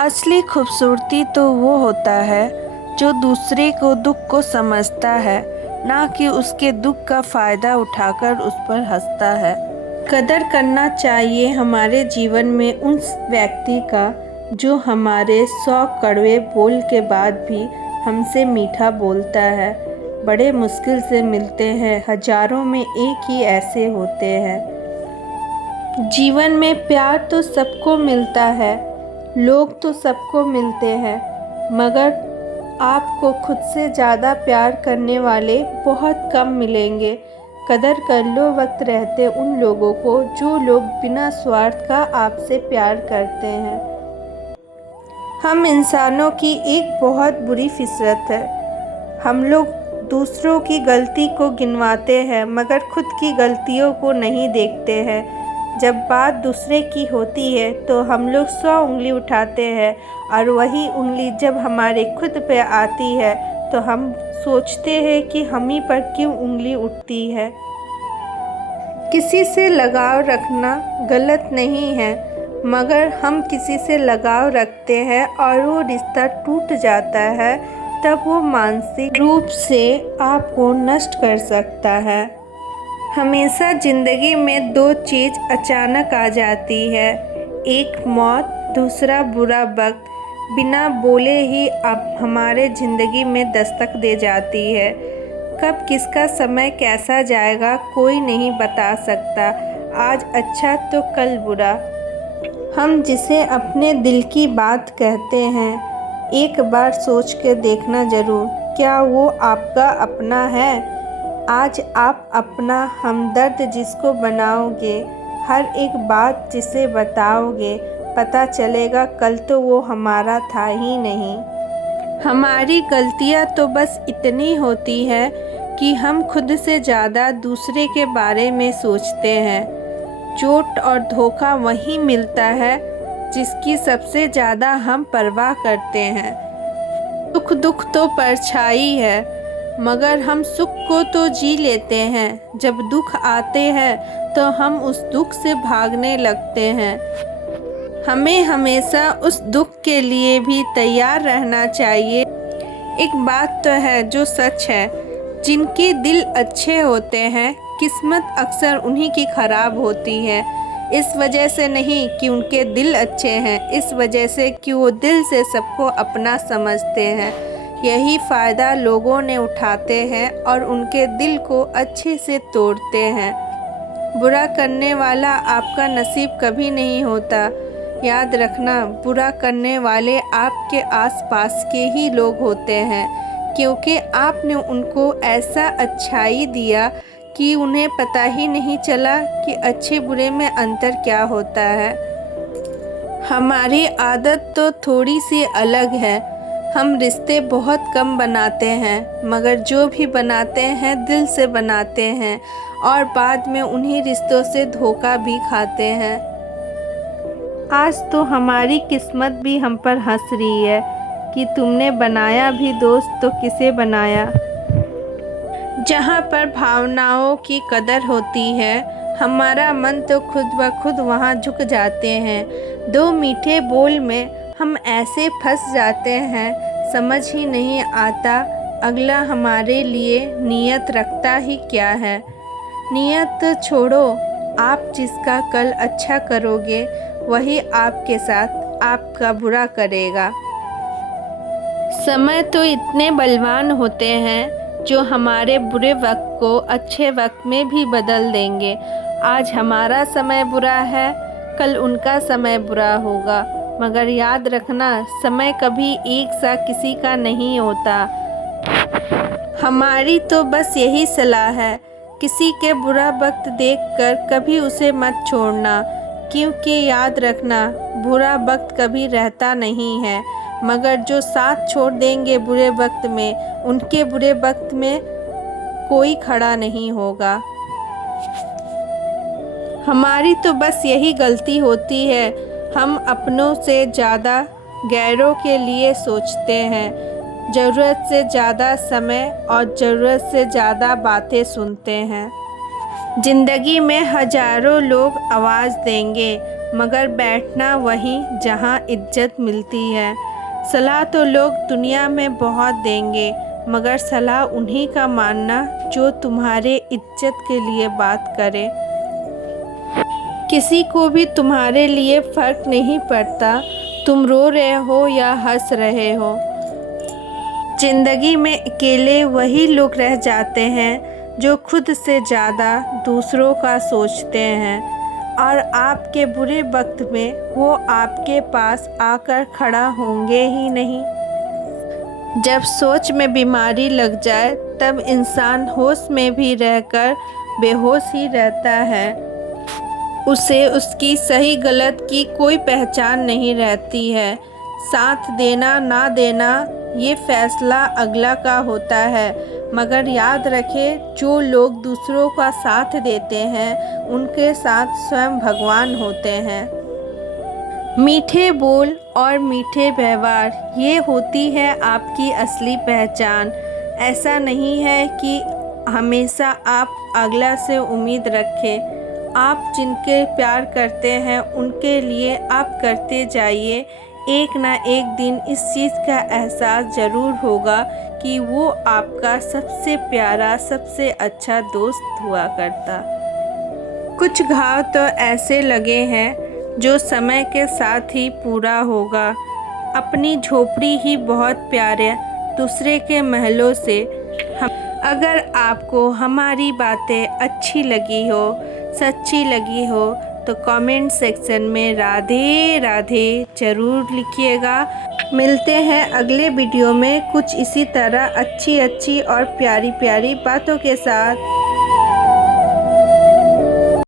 असली खूबसूरती तो वो होता है जो दूसरे को दुख को समझता है, ना कि उसके दुख का फ़ायदा उठाकर उस पर हंसता है। कदर करना चाहिए हमारे जीवन में उस व्यक्ति का जो हमारे 100 कड़वे बोल के बाद भी हमसे मीठा बोलता है। बड़े मुश्किल से मिलते हैं, हजारों में एक ही ऐसे होते हैं। जीवन में प्यार तो सबको मिलता है, लोग तो सबको मिलते हैं, मगर आपको खुद से ज़्यादा प्यार करने वाले बहुत कम मिलेंगे। कदर कर लो वक्त रहते उन लोगों को जो लोग बिना स्वार्थ का आपसे प्यार करते हैं। हम इंसानों की एक बहुत बुरी फितरत है, हम लोग दूसरों की गलती को गिनवाते हैं मगर खुद की गलतियों को नहीं देखते हैं। जब बात दूसरे की होती है तो हम लोग 100 उंगली उठाते हैं और वही उंगली जब हमारे खुद पे आती है तो हम सोचते हैं कि हम ही पर क्यों उंगली उठती है। किसी से लगाव रखना गलत नहीं है, मगर हम किसी से लगाव रखते हैं और वो रिश्ता टूट जाता है तब वो मानसिक रूप से आपको नष्ट कर सकता है। हमेशा ज़िंदगी में 2 चीज़ अचानक आ जाती है, एक मौत, दूसरा बुरा वक्त बिना बोले ही अब हमारे ज़िंदगी में दस्तक दे जाती है। कब किसका समय कैसा जाएगा कोई नहीं बता सकता, आज अच्छा तो कल बुरा। हम जिसे अपने दिल की बात कहते हैं, एक बार सोच के देखना ज़रूर, क्या वो आपका अपना है? आज आप अपना हमदर्द जिसको बनाओगे, हर एक बात जिसे बताओगे, पता चलेगा कल तो वो हमारा था ही नहीं। हमारी गलतियाँ तो बस इतनी होती है कि हम खुद से ज़्यादा दूसरे के बारे में सोचते हैं। चोट और धोखा वहीं मिलता है जिसकी सबसे ज़्यादा हम परवाह करते हैं। दुख तो परछाई है, मगर हम सुख को तो जी लेते हैं। जब दुख आते हैं तो हम उस दुख से भागने लगते हैं। हमें हमेशा उस दुख के लिए भी तैयार रहना चाहिए। एक बात तो है जो सच है, जिनके दिल अच्छे होते हैं किस्मत अक्सर उन्हीं की ख़राब होती है। इस वजह से नहीं कि उनके दिल अच्छे हैं, इस वजह से कि वो दिल से सबको अपना समझते हैं। यही फ़ायदा लोगों ने उठाते हैं और उनके दिल को अच्छे से तोड़ते हैं। बुरा करने वाला आपका नसीब कभी नहीं होता। याद रखना, बुरा करने वाले आपके आसपास के ही लोग होते हैं, क्योंकि आपने उनको ऐसा अच्छाई दिया कि उन्हें पता ही नहीं चला कि अच्छे बुरे में अंतर क्या होता है। हमारी आदत तो थोड़ी सी अलग है, हम रिश्ते बहुत कम बनाते हैं, मगर जो भी बनाते हैं दिल से बनाते हैं और बाद में उन्हीं रिश्तों से धोखा भी खाते हैं। आज तो हमारी किस्मत भी हम पर हंस रही है कि तुमने बनाया भी दोस्त तो किसे बनाया। जहाँ पर भावनाओं की कदर होती है, हमारा मन तो खुद ब खुद वहाँ झुक जाते हैं। 2 मीठे बोल में हम ऐसे फंस जाते हैं, समझ ही नहीं आता अगला हमारे लिए नियत रखता ही क्या है। नियत छोड़ो, आप जिसका कल अच्छा करोगे वही आपके साथ आपका बुरा करेगा। समय तो इतने बलवान होते हैं जो हमारे बुरे वक्त को अच्छे वक्त में भी बदल देंगे। आज हमारा समय बुरा है, कल उनका समय बुरा होगा, मगर याद रखना समय कभी एक सा किसी का नहीं होता। हमारी तो बस यही सलाह है, किसी के बुरा वक्त देखकर कभी उसे मत छोड़ना, क्योंकि याद रखना बुरा वक्त कभी रहता नहीं है, मगर जो साथ छोड़ देंगे बुरे वक्त में, उनके बुरे वक्त में कोई खड़ा नहीं होगा। हमारी तो बस यही गलती होती है, हम अपनों से ज़्यादा गैरों के लिए सोचते हैं, ज़रूरत से ज़्यादा समय और ज़रूरत से ज़्यादा बातें सुनते हैं। ज़िंदगी में हज़ारों लोग आवाज़ देंगे, मगर बैठना वहीं जहाँ इज्जत मिलती है। सलाह तो लोग दुनिया में बहुत देंगे, मगर सलाह उन्हीं का मानना जो तुम्हारे इज्जत के लिए बात करे। किसी को भी तुम्हारे लिए फ़र्क नहीं पड़ता तुम रो रहे हो या हंस रहे हो। ज़िंदगी में अकेले वही लोग रह जाते हैं जो खुद से ज़्यादा दूसरों का सोचते हैं, और आपके बुरे वक्त में वो आपके पास आकर खड़ा होंगे ही नहीं। जब सोच में बीमारी लग जाए तब इंसान होश में भी रहकर बेहोश ही रहता है। उसे उसकी सही गलत की कोई पहचान नहीं रहती है। साथ देना ना देना ये फैसला अगला का होता है, मगर याद रखें जो लोग दूसरों का साथ देते हैं उनके साथ स्वयं भगवान होते हैं। मीठे बोल और मीठे व्यवहार ये होती है आपकी असली पहचान। ऐसा नहीं है कि हमेशा आप अगला से उम्मीद रखें। आप जिनके प्यार करते हैं उनके लिए आप करते जाइए। एक ना एक दिन इस चीज़ का एहसास ज़रूर होगा कि वो आपका सबसे प्यारा सबसे अच्छा दोस्त हुआ करता। कुछ घाव तो ऐसे लगे हैं जो समय के साथ ही पूरा होगा। अपनी झोपड़ी ही बहुत प्यारे दूसरे के महलों से। अगर आपको हमारी बातें अच्छी लगी हो, सच्ची लगी हो, तो कमेंट सेक्शन में राधे राधे ज़रूर लिखिएगा। मिलते हैं अगले वीडियो में कुछ इसी तरह अच्छी और प्यारी बातों के साथ।